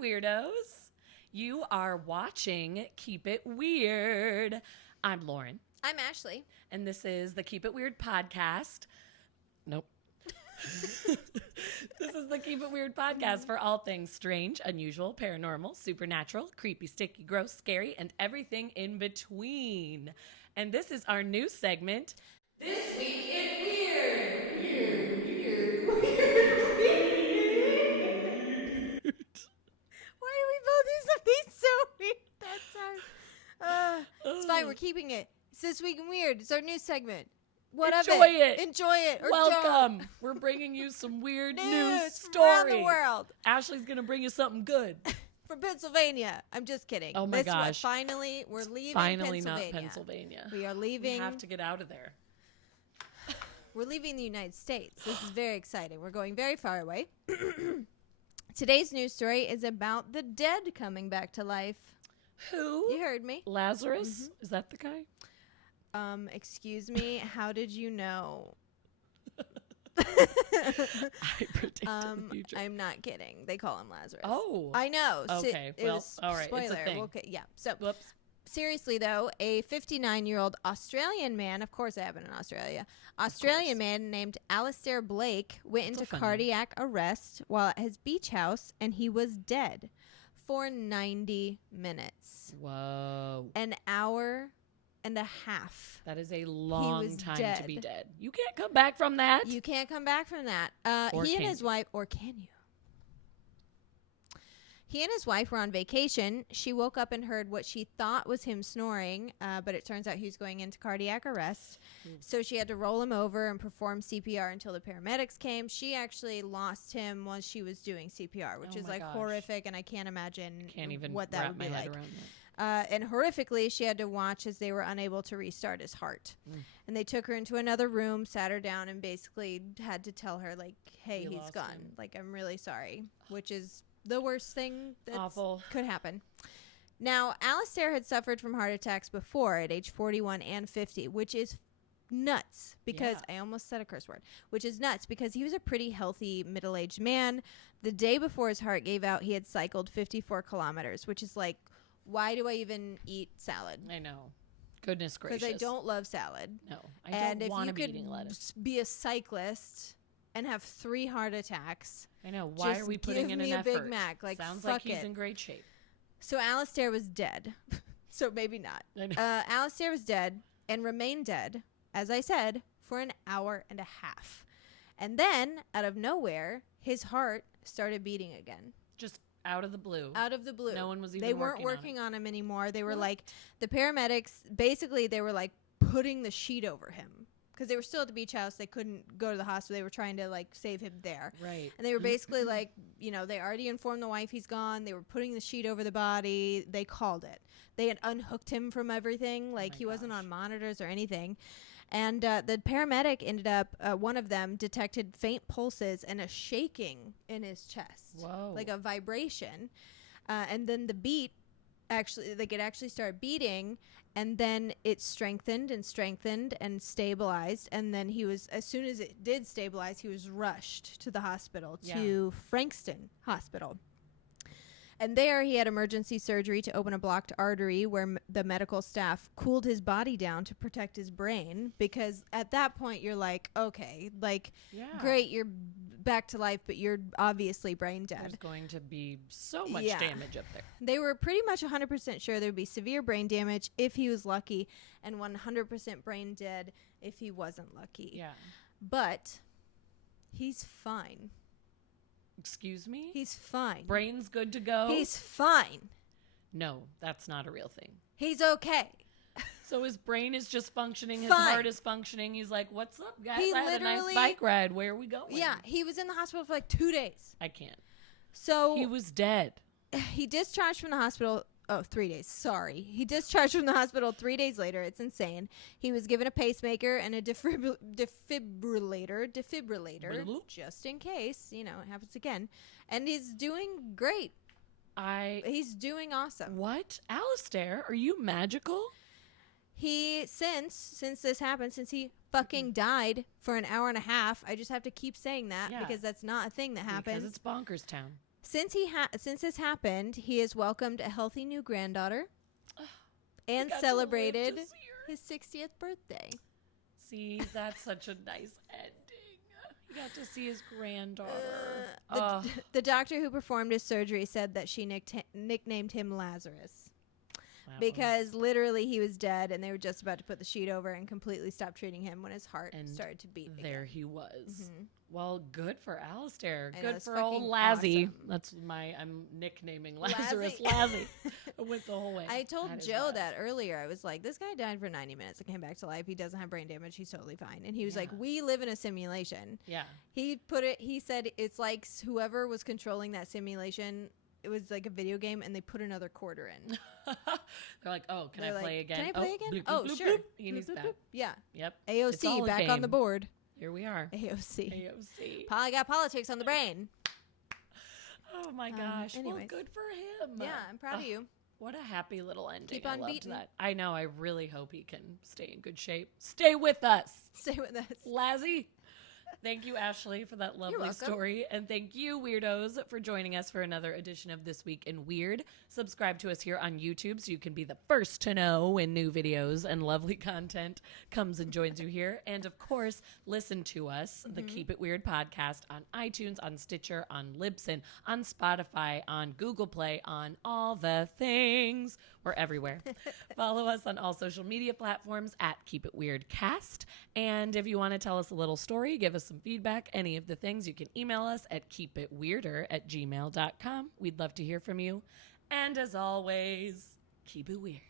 Weirdos. You are watching Keep It Weird. I'm Lauren. I'm Ashley. And this is the Keep It Weird podcast. Nope. This is the Keep It Weird podcast for all things strange, unusual, paranormal, supernatural, creepy, sticky, gross, scary, and everything in between. And this is our new segment, This Week in Weird. Weird. Why do we both do something so weird that time? It's fine. We're keeping it. It's This Week in Weird. It's our new segment. What of Enjoy it. Enjoy it. Or Welcome. Don't. We're bringing you some weird news from around stories. the world. Ashley's going to bring you something good. From Pennsylvania. I'm just kidding. Oh my gosh. Finally, we're leaving Finally Pennsylvania. not Pennsylvania. We are leaving. We have to get out of there. We're leaving the United States. This is very exciting. We're going very far away. Today's news story is about the dead coming back to life. Who? You heard me. Lazarus? Mm-hmm. Is that the guy? Excuse me. How did you know? I predict the future. I'm not kidding. They call him Lazarus. Oh. I know. Okay. It was all right. spoiler. It's a thing. Okay. Yeah. So, Whoops. seriously though, a 59-year-old Australian man, of course I have been in Australia, Australian man named Alistair Blake went into cardiac arrest while at his beach house, and he was dead for 90 minutes. Whoa. An hour and a half. That is a long time dead. to be dead. You can't come back from that. You can't come back from that. He and his wife, or can you? He and his wife were on vacation. She woke up and heard what she thought was him snoring, but it turns out he was going into cardiac arrest. So she had to roll him over and perform CPR until the paramedics came. She actually lost him while she was doing CPR, which is like horrific, and I can't imagine what that would be like. And horrifically, she had to watch as they were unable to restart his heart. And they took her into another room, sat her down, and basically had to tell her, like, hey, he's gone. Like, I'm really sorry, which is the worst thing that could happen. Now, Alistair had suffered from heart attacks before at age 41 and 50, which is nuts because I almost said a curse word, which is nuts because he was a pretty healthy middle-aged man. The day before his heart gave out, he had cycled 54 kilometers, which is like, why do I even eat salad? I know. Goodness gracious. Because I don't love salad. No, I don't want to be eating lettuce. Be a cyclist and have 3 heart attacks. I know. Why are we putting in an effort? Give me a Big Mac. Like, sounds fuck like he's it. in great shape. So Alistair was dead. So maybe not. Alistair was dead and remained dead, as I said, for an hour and a half. And then, out of nowhere, his heart started beating again. Just out of the blue. Out of the blue. No one was even They weren't working on him anymore. They were like, the paramedics, basically they were like putting the sheet over him. Because they were still at the beach house. They couldn't go to the hospital. They were trying to, like, save him there. Right. And they were basically like, you know, they already informed the wife he's gone. They were putting the sheet over the body. They called it. They had unhooked him from everything. Like, he wasn't on monitors or anything. And the paramedic ended up, one of them detected faint pulses and a shaking in his chest. Whoa. Like a vibration. And then the beat actually, like, it actually started beating. And then it strengthened and stabilized. And then he was, as soon as it did stabilize, he was rushed to the hospital, to Frankston Hospital. And there he had emergency surgery to open a blocked artery where the medical staff cooled his body down to protect his brain. Because at that point, you're like, okay, like, great, you're back to life, but you're obviously brain dead. There's going to be so much damage up there. They were pretty much 100% sure there would be severe brain damage if he was lucky, and 100% brain dead if he wasn't lucky. Yeah. But he's fine. Excuse me? He's fine. Brain's good to go? He's fine. No, that's not a real thing. He's okay. So his brain is just functioning, his Fine. heart is functioning. He's like, what's up, guys? He I had a nice bike ride. Where are we going? Yeah, he was in the hospital for like 2 days. I can't. So he was dead. He discharged from the hospital. Oh, 3 days. Sorry. He discharged from the hospital 3 days later. It's insane. He was given a pacemaker and a defibrillator, just in case, you know, it happens again. And he's doing great. He's doing awesome. What? Alistair, are you magical? He, since this happened, since he fucking died for an hour and a half, I just have to keep saying that because that's not a thing that happens. Because it's bonkers town. Since this happened, he has welcomed a healthy new granddaughter and celebrated his 60th birthday. See, that's such a nice ending. He got to see his granddaughter. The doctor who performed his surgery said that she nicknamed him Lazarus. Because literally he was dead and they were just about to put the sheet over and completely stop treating him when his heart started to beat there again. He was. Mm-hmm. Well, good for Alistair. Good for old Lazzy. Awesome. I'm nicknaming Lazarus Lazzy. I went the whole way. I told Joe that earlier. I was like, this guy died for 90 minutes and came back to life. He doesn't have brain damage. He's totally fine. And he was like, we live in a simulation. Yeah. He said it's like whoever was controlling that simulation, it was like a video game and they put another quarter in. They're like, oh, can I play again? Can I play again? Bloop, bloop, bloop, Sure. bloop. He's back. Yeah. Yep. AOC back on the board. Here we are. AOC. I got politics on the brain. Oh my gosh. Well, good for him. Yeah, I'm proud of you. What a happy little ending. Keep on beating. That. I know. I really hope he can stay in good shape. Stay with us. Stay with us. Lazzy. Thank you, Ashley, for that lovely story. And thank you, weirdos, for joining us for another edition of This Week in Weird. Subscribe to us here on YouTube so you can be the first to know when new videos and lovely content comes and joins you here. And, of course, listen to us, the Keep It Weird podcast, on iTunes, on Stitcher, on Libsyn, on Spotify, on Google Play, on all the things. We're everywhere. Follow us on all social media platforms at Keep It Weird Cast. And if you want to tell us a little story, give us some feedback, any of the things, you can email us at keepitweirder@gmail.com. We'd love to hear from you. And as always, keep it weird.